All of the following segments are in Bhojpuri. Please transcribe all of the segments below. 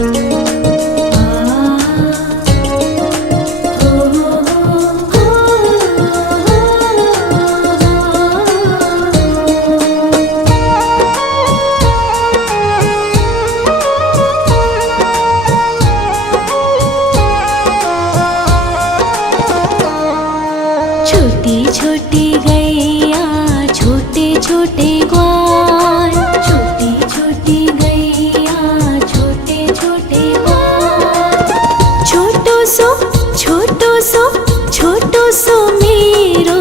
छोटी छोटी गैया छोटे छोटे ग्वाल, छोटी छोटी गैया छोटे छोटे ग्वाल। छोटो सो मेरो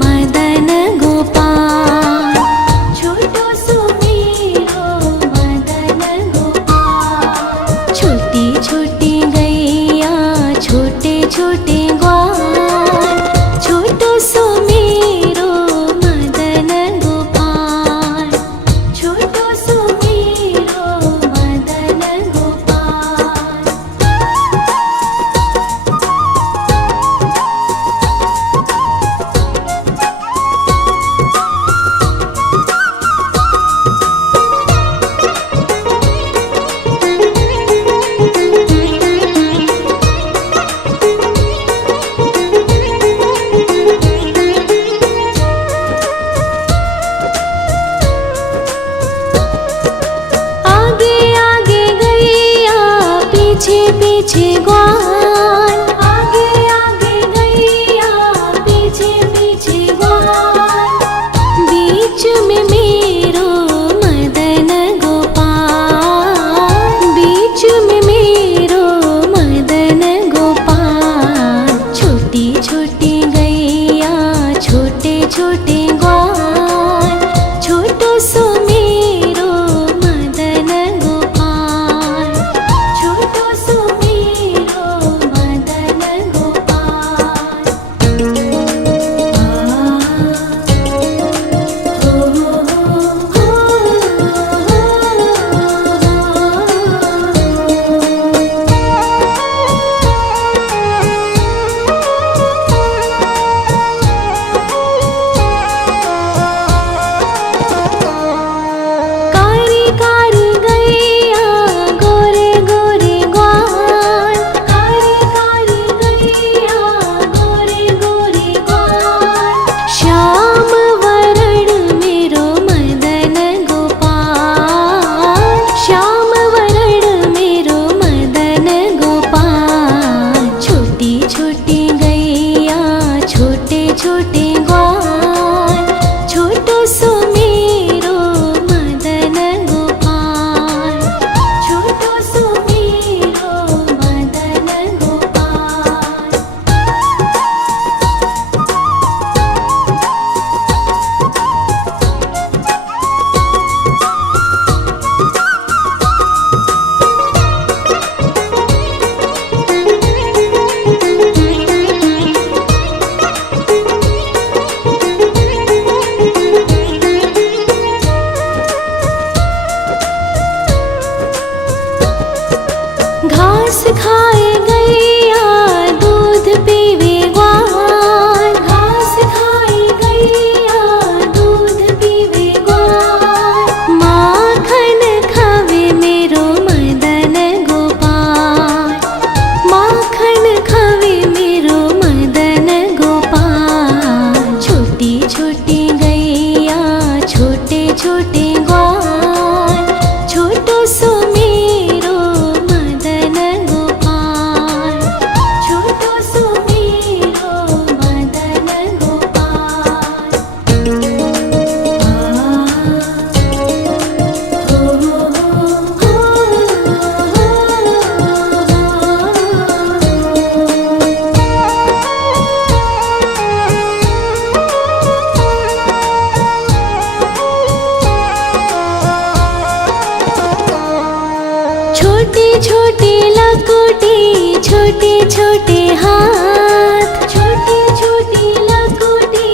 मदन गोपाल, छोटो सो मेरो मदन गोपाल। छोटी छोटी गैया छोटे छोटे ग्वाल, छोटो सो मेरो मदन गोपाल, छोटो सो मेरो मदन गोपाल। पीछे पीछे ग्वाल, आगे आगे गैया पीछे पीछे ग्वाल। बीच में मेरो मदन गोपाल, बीच में मेरो मदन गोपाल। छोटी छोटी गैया छोटे छोटे ग्वाल, छोटो सो मेरो मदन गोपाल, छोटो सो मेरो मदन गोपाल। कारी कारी गैया गोरे गोरे ग्वाल, कारी कारी गैया गोरे गोरे ग्वाल। श्याम वरण मेरो मदन गोपाल, श्याम वरण मेरो मदन गोपाल। छोटी छोटी गैया छोटे छोटे ग्वाल, छोटो सो मेरो मदन गोपाल, छोटो सो मेरो मदन गोपाल। घास खाए गैया दूध पीवे ग्वाल, घास खाए गैया दूध पीवे ग्वाल। माखन खावे मेरो मदन गोपाल, माखन खावे मेरो मदन गोपाल। छोटी छोटी गैया छोटे छोटे ग्वाल, छोटो सो मेरो मदन गोपाल, छोटो सो मेरो मदन गोपाल। छोटी छोटी लकुटी छोटे छोटे हाथ, छोटी छोटी लकुटी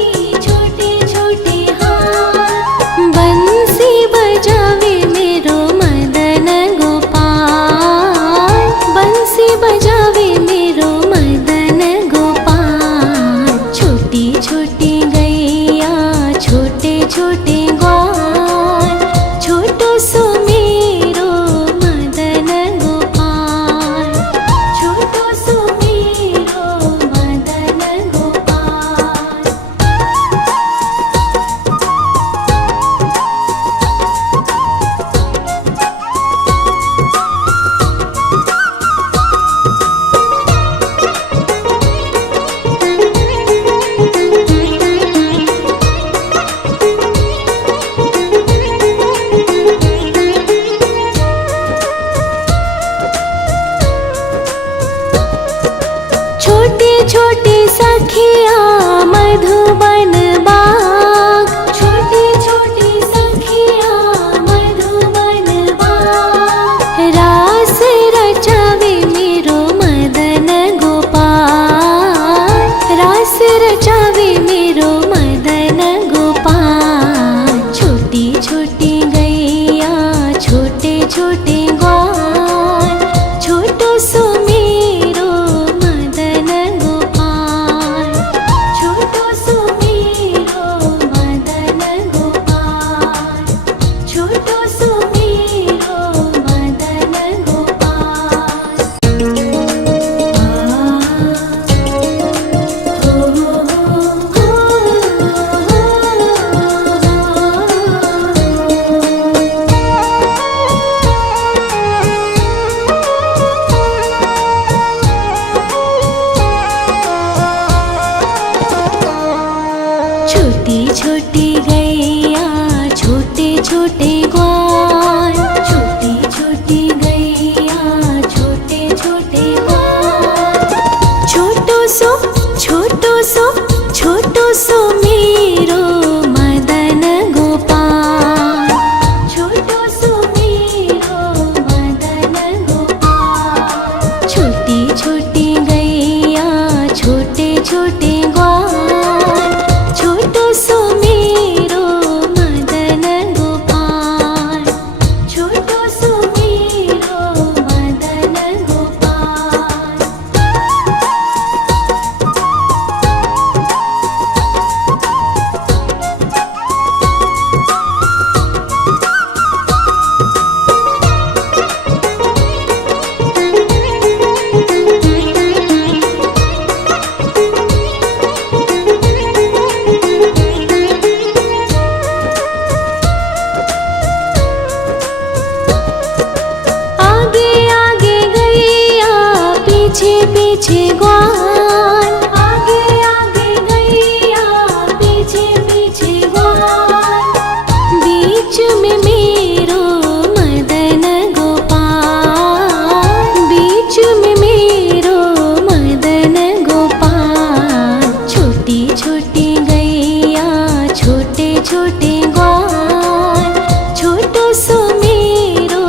छोटे छोटे हाथ। बंसी बजावे मेरो मदन गोपाल, बंसी बजावे मेरो मदन गोपाल। छोटी छोटी गैया छोटे छोटे ग्वाल, छोटो सो मेरो मदन गोपाल, छोटी सखिया मधुबन बाग, छोटी छोटी सखिया मधुबन बाग। रास रचावे मेरो मदन गोपाल, रास रचावे मेरो मदन गोपाल। छोटी छोटी गैया छोटे छोटे ग्वाल, छोटो सो मेरो मदन गोपाल, छोटो सो मेरो मदन गोपाल, छोटो सो मेरो मदन गोपाल। छोटी छोटी गैया छोटे छोटे ग्वाल, छोटी छोटी गैया छोटे छोटे ग्वाल। छोटो सो छोटो सो छोटो सो मेरो मदन गोपाल, छोटो सो मेरो मदन गोपाल। छोटी छोटी गैया छोटे छोटे ग्वाल, छोटो सो मेरो मदन गोपाल, छोटो सो मेरो मदन गोपाल। आगे आगे गैया पीछे पीछे ग्वाल, आगे आगे गैया पीछे पीछे ग्वाल। बीच में मेरो मदन गोपाल, बीच में मेरो मदन गोपाल। छोटी छोटी गैया छोटे छोटे ग्वाल, छोटो सो मेरो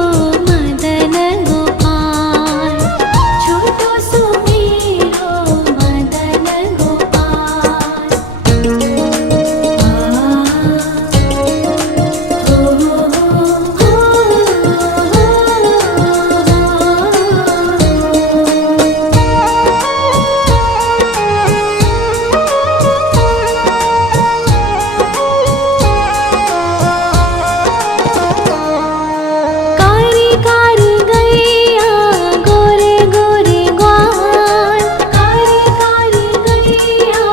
मदन गोपाल, छोटो सो मेरो मदन गोपाल। कारी कारी गैया गोरे गोरे ग्वाल, कारी कारी गैया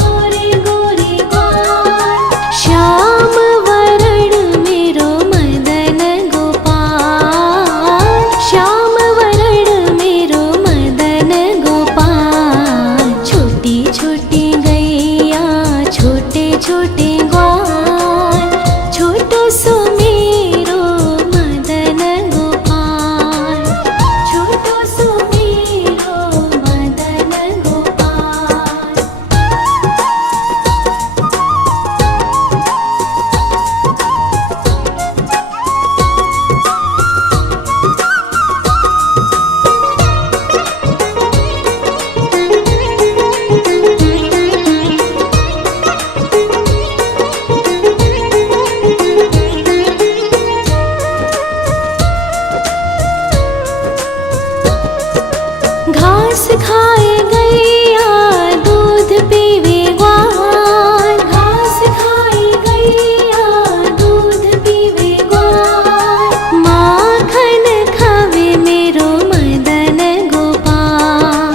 गोरे गोरे ग्वाल। श्याम वरण मेरो मदन गोपाल, श्याम वरण मेरो मदन गोपाल। छोटी छोटी गैया छोटे छोटे ग्वाल, छोटो सो मेरो मदन गोपाल, छोटो सो मेरो मदन गोपाल। घास खाए गैया दूध पीवे ग्वाल, घास खाए गैया दूध पीवे ग्वाल। माखन खावे मेरो मदन गोपाल,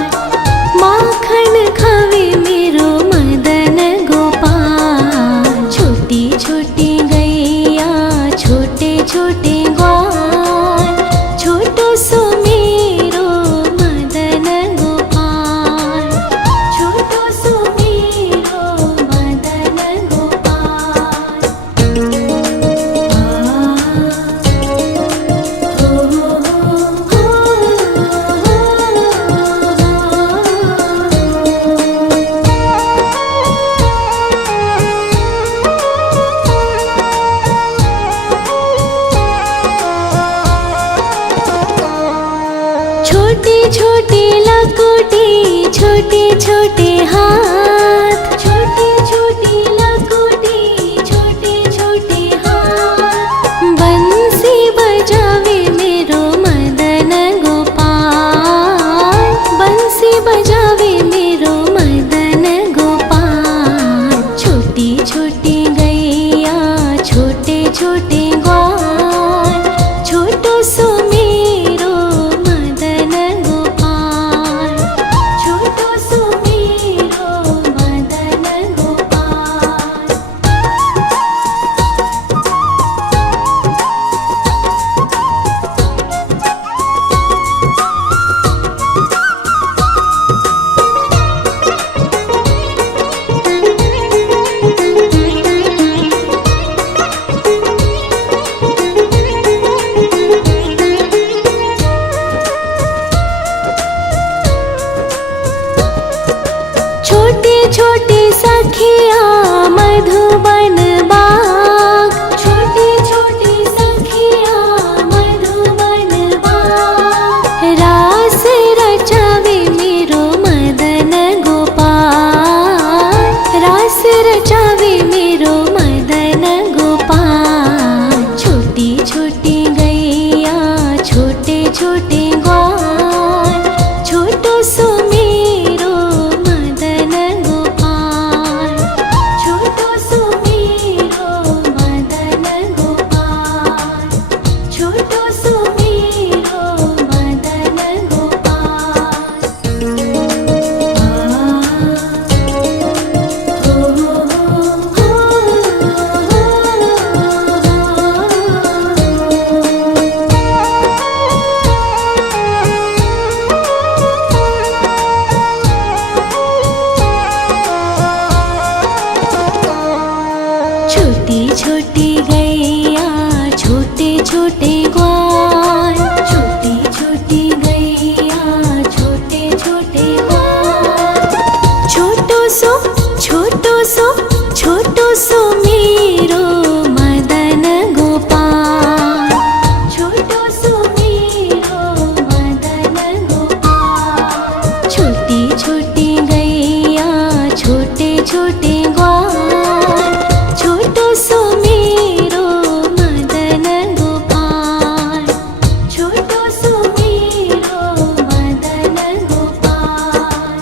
माखन खावे मेरो मदन गोपाल। छोटी छोटी गैया छोटे छोटे ग्वाल, छोटो सो मेरो मदन गोपाल। छोटे छोटे लकोटी छोटे छोटे हाथ, छोटे छोटे लकोटी छोटे छोटे हाथ। बंसी बजावे मेरो मदन गोपाल, बंसी बजावे मेरो मदन गोपाल। छोटी छोटी गैया छोटे छोटे ग्वाल, छोटो सो मेरो मदन गोपाल, छोटो सो मेरो मदन गोपाल। छोटे छोटे सखिया मधुबन बाग, छोटे छोटे सखिया मधुबन बाग। रास रचावे मेरो मदन गोपाल, रास रचावे मेरो मदन गोपाल। छोटी छोटी गैया छोटे छोटे ग्वाल, छोटो सो मेरो मदन गोपाल, छोटो सो मेरो मदन गोपाल, छोटो सो मेरो मदन गोपाल। छोटी छोटी गैया छोटे छोटे ग्वाल, छोटी छोटी गैया छोटे छोटे ग्वाल। छोटो सो छोटो सो छोटो सो मेरो मदन गोपाल, छोटो सो मेरो मदन गोपाल। छोटी छोटी गैया छोटे छोटे ग्वाल, छोटो सो मेरो मदन गोपाल, छोटो सो मेरो मदन गोपाल।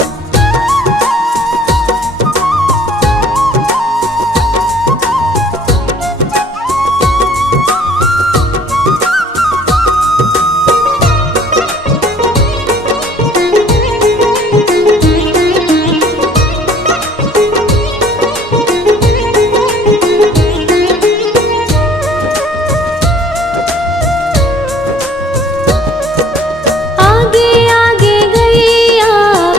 आगे आगे गैया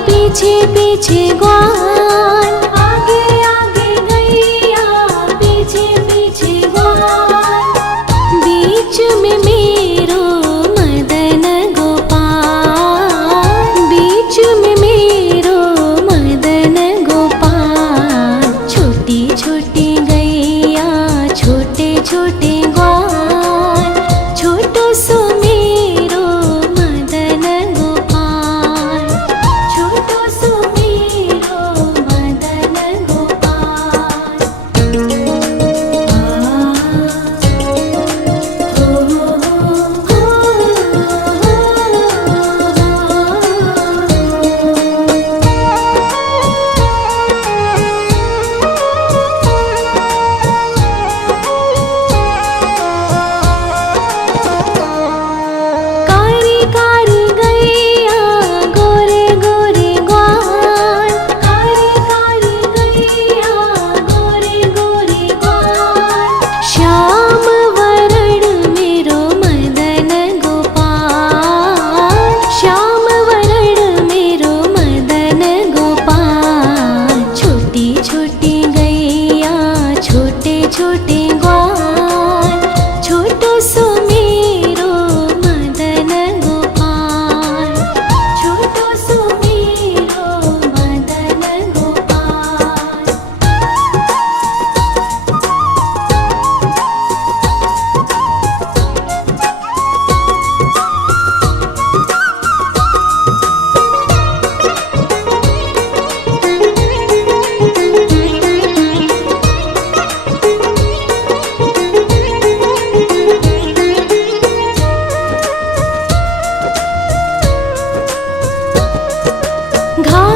पीछे पीछे ग्वाल, आगे आगे गैया पीछे पीछे ग्वाल। बीच में मेरो मदन गोपाल, बीच में मेरो मदन गोपाल। छोटी छोटी गैया छोटे छोटे ग्वाल, छोटो सो मेरो मदन गोपाल, छोटो सो मेरो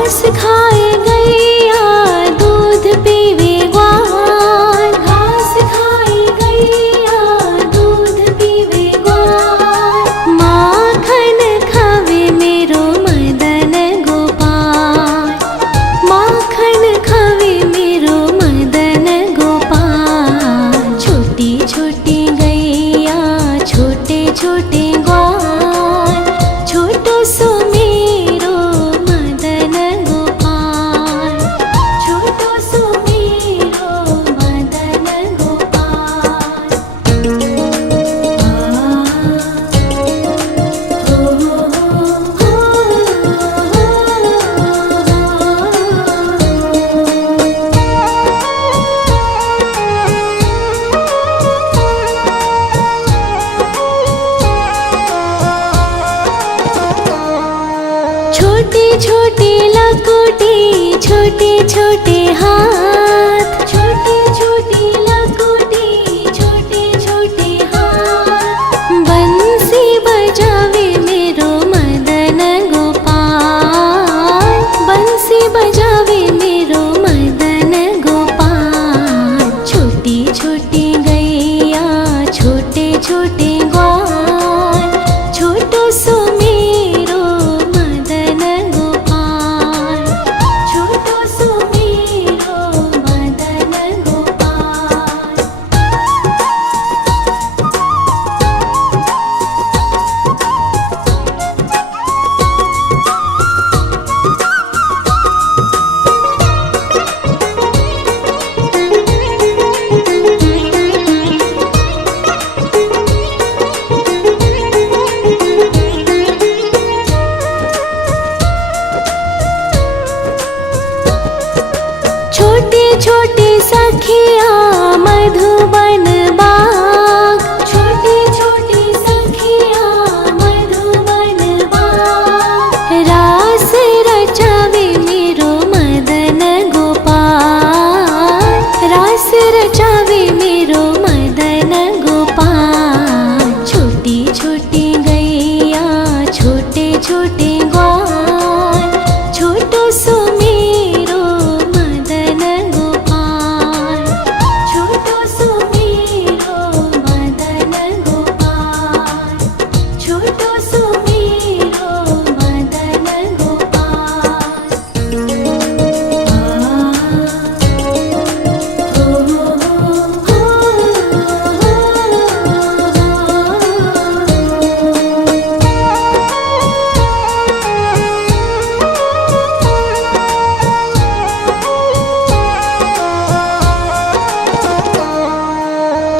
घास खाए गैया दूध पीवे ग्वाल, घास खाए गैया दूध पीवे ग्वाल, माखन खावे मेरो मदन गोपाल, माखन खावे मेरो मदन गोपाल। छोटी छोटी गैया छोटे छोटे ग्वाल, छोटो सो मेरो मदन गोपाल, छोटो सो मेरो मदन गोपाल। छोटी छोटी लकुटी छोटे छोटे हाथ, छोटी छोटी लकुटी छोटे छोटे हाथ, बंसी बजावे मेरो मदन गोपाल, बंसी बजावे मेरो मदन गोपाल। छोटी छोटी गैया छोटे छोटे ग्वाल, छोटो सो मेरो मदन गोपाल, छोटो सो मेरो मदन गोपाल। छोटे छोटे सखिया मधुबन बाग, छोटे छोटे सखिया मधुबन बाग, रास रचावे मेरो मदन गोपाल, रास रचावे मेरो मदन गोपाल। छोटी छोटी गैया छोटे छोटे ग्वाल, छोटो सो मेरो मदन गोपाल, छोटो सो मेरो मदन गोपाल, छोटो सो मेरो मदन गोपाल।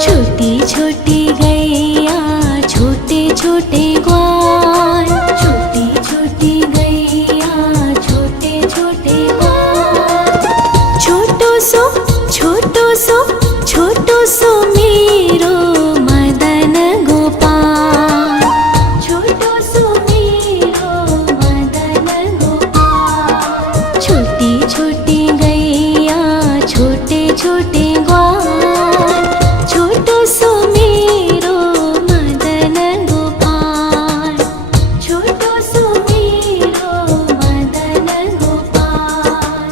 छोटी छोटी गैया छोटे छोटे ग्वाल, छोटी छोटी गैया छोटे छोटे ग्वाल, छोटो सो छोटो सो छोटो सो मेरो मदन गोपाल, छोटो सो मेरो मदन गोपाल। छोटी छोटी गैया छोटे छोटे ग्वाल, छोटो सो मेरो मदन गोपाल, छोटो सो मेरो मदन गोपाल।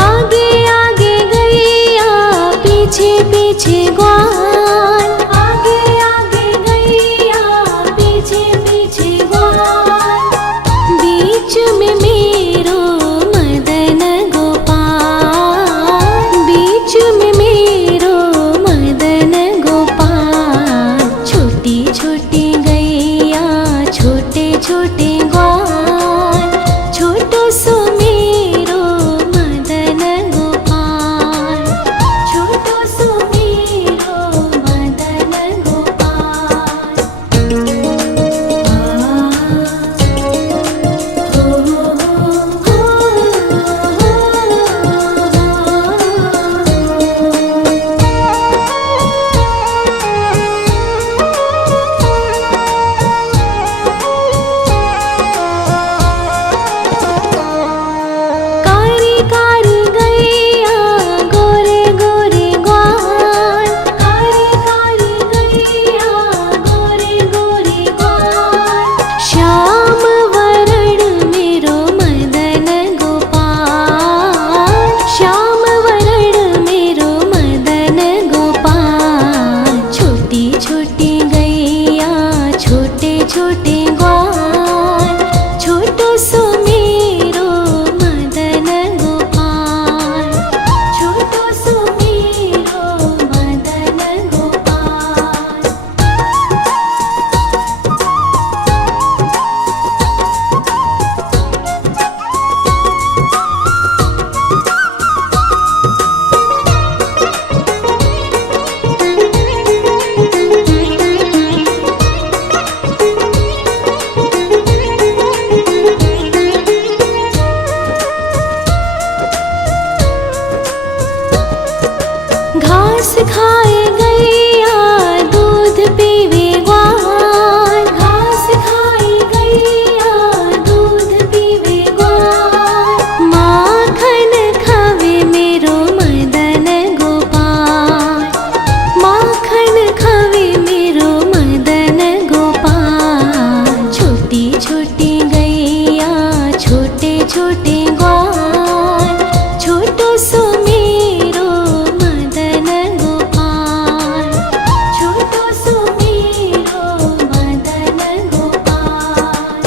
आगे आगे गैया पीछे पीछे ग्वाल, आगे आगे गैया पीछे पीछे ग्वाल, बीच में मेरो मदन गोपाल, बीच में मेरो मदन गोपाल। छोटी छोटी गैया छोटे छोटे ग्वाल, छोटो सो मेरो मदन गोपाल, छोटो सो मेरो घास खाए गैया दूध पीवे ग्वाल, घास खाए गैया दूध पीवे ग्वाल। माखन खावे मेरो मदन गोपाल, माखन खावे मेरो मदन गोपाल। छोटी छोटी गैया छोटे छोटे ग्वाल, छोटो सो मेरो मदन गोपाल, छोटो सो मेरो मदन गोपाल।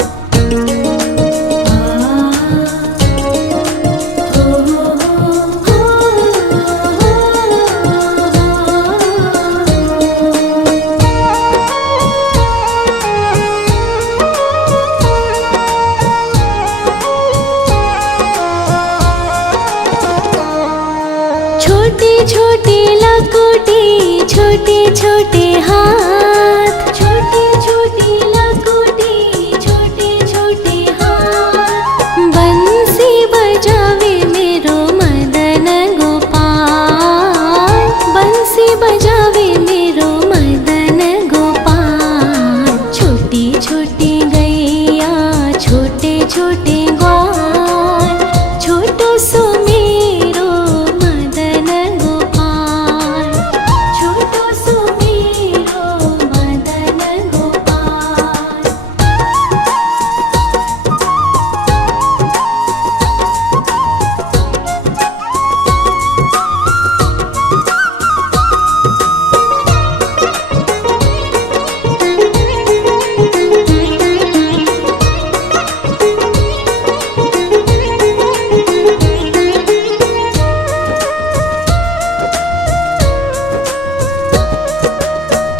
छोटी छोटी लकुटी छोटे छोटे हाथ, छोटी छोटी लकुटी छोटे छोटे हाथ। बंसी बजावे मेरो मदन गोपाल, बंसी बजावे मेरो मदन गोपाल। छोटी छोटी गैया छोटे छोटे ग्वाल, छोटो सो मेरो मदन गोपाल, छोटो सो मेरो मदन गोपाल।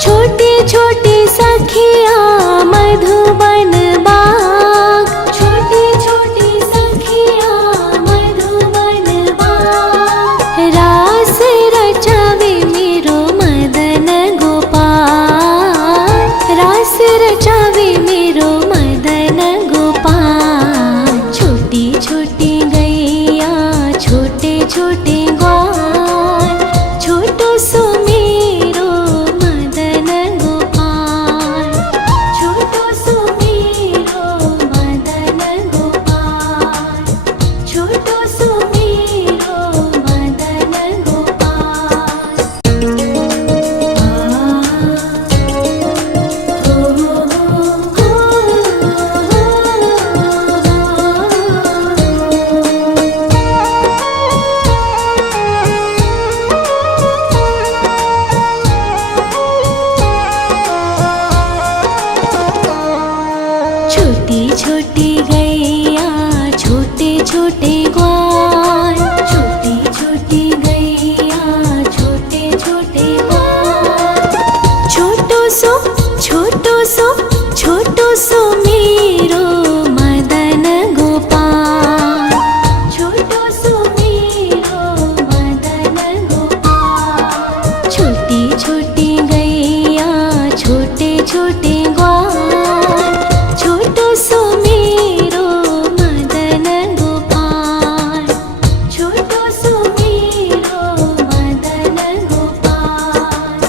छोटे छोटे सखिया मधुबन बाग, छोटे छोटे सखिया मधुबन बाग। रास रचावे मेरो मदन गोपाल, रास रचावे मेरो मदन गोपाल। छोटी छोटी गैया छोटे छोटे ग्वाल, छोटो सो मेरो मदन गोपाल, छोटो सो मेरो मदन गोपाल, छोटो सो मेरो मदन गोपाल। छोटी छोटी गैया छोटे छोटे ग्वाल, छोटी छोटी गैया छोटे छोटे ग्वाल। छोटो सो छोटो सो छोटो सो मेरो मदन गोपाल, छोटो सो मेरो मदन गोपाल। छोटी छोटी गैया छोटे छोटे ग्वाल, छोटो सो मेरो मदन गोपाल, छोटो सो मेरो मदन गोपाल।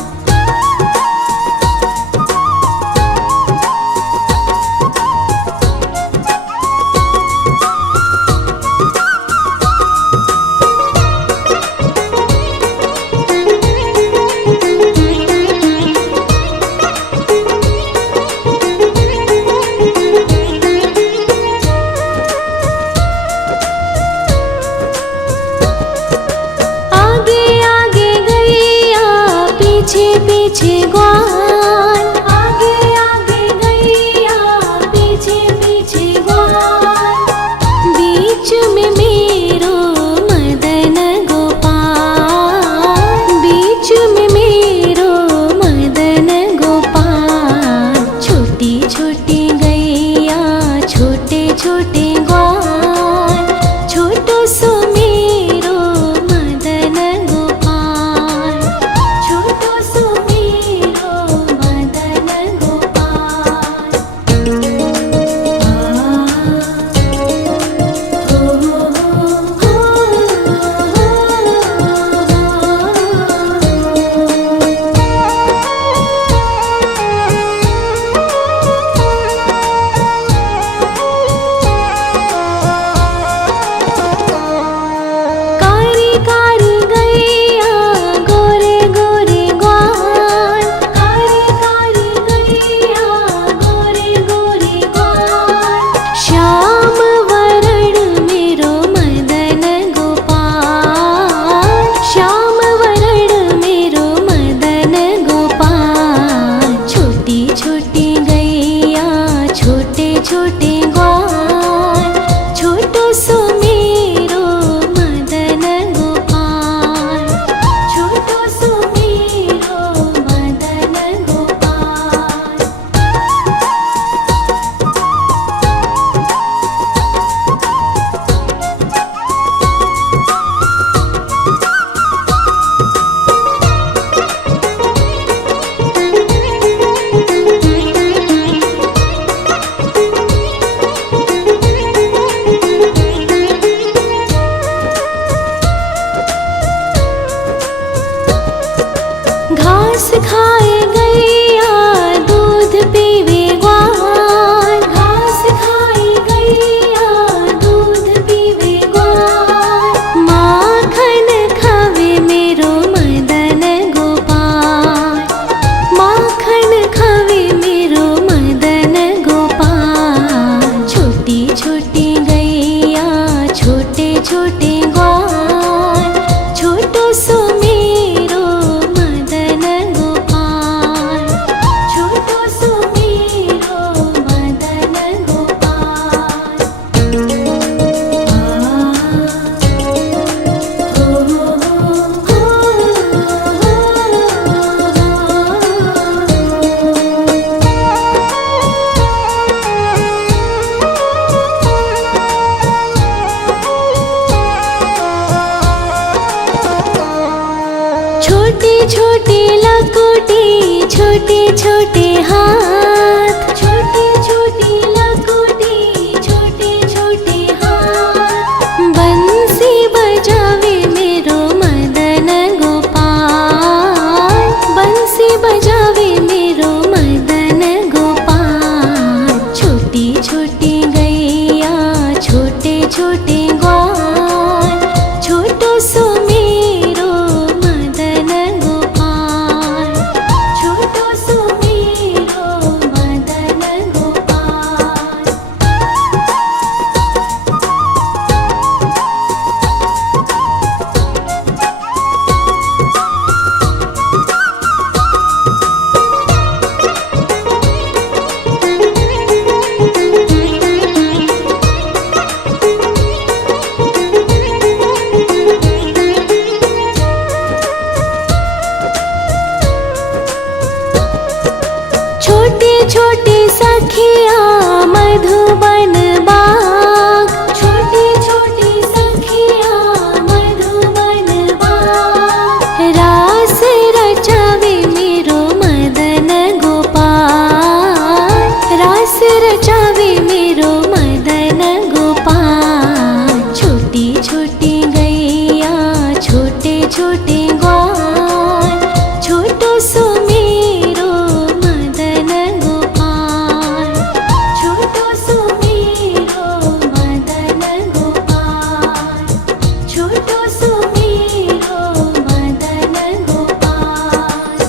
आगे आगे गैया पीछे पीछे ग्वाल, आगे आगे गैया पीछे पीछे ग्वाल। बीच में मेरो मदन गोपाल, बीच में मेरो मदन गोपाल। छोटी छोटी गैया छोटे छोटे ग्वाल, छोटो सो मेरो मदन गोपाल, छोटो सो मेरो छोटी लकोटी, छोटे छोटे हाथ, छोटी छोटी लकोटी, छोटे छोटे हाथ। बंसी बजावे मेरो मदन गोपाल, बंसी बजावे मेरो मदन गोपाल। छोटी छोटी गैया, छोटे छोटे ग्वाल, छोटो सो मेरो मदन गोपाल, छोटो सो मेरो मदन गोपाल। छोटी छोटी सखिया मधुबन बाग, छोटी छोटी सखिया मधुबन बाग। रास रचावे मेरो मदन गोपाल, रास रचावे मेरो मदन गोपाल। छोटी छोटी गैया, छोटे छोटे ग्वाल, छोटो सो मेरो मदन गोपाल, छोटो सो मेरो मदन गोपाल, छोटो सो मेरो मदन गोपाल।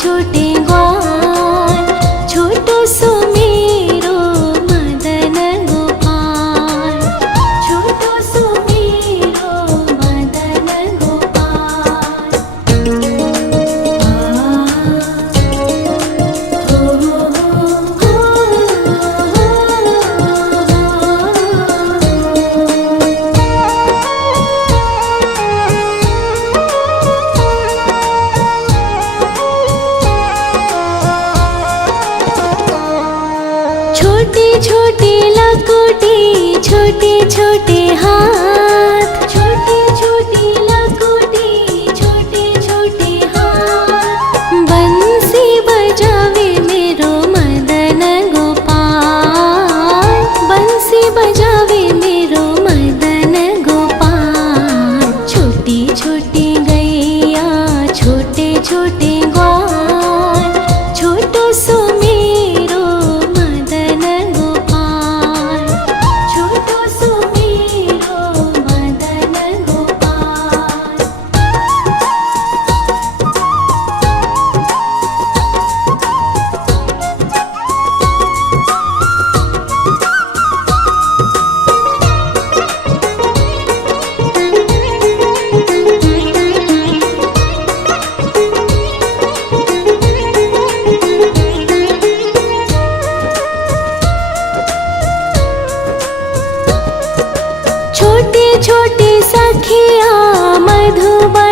छोटे ग्वाल, छोटो सो मेरो मदन गोपाल, छोटो सो मेरो मदन गोपाल। छोटी छोटी लकोटी, छोटे छोटे हाथ, छोटी छोटी लकोटी, छोटे छोटे हाथ। बंसी बजावे मेरो मदन गोपाल, बंसी बजावे मेरो मदन गोपाल। छोटी छोटी गैया, छोटे छोटे ग्वाल, छोटो सो मेरो मदन गोपाल, छोटो सो मेरो मदन गोपाल। छोटी छोटी सखिया मधुबन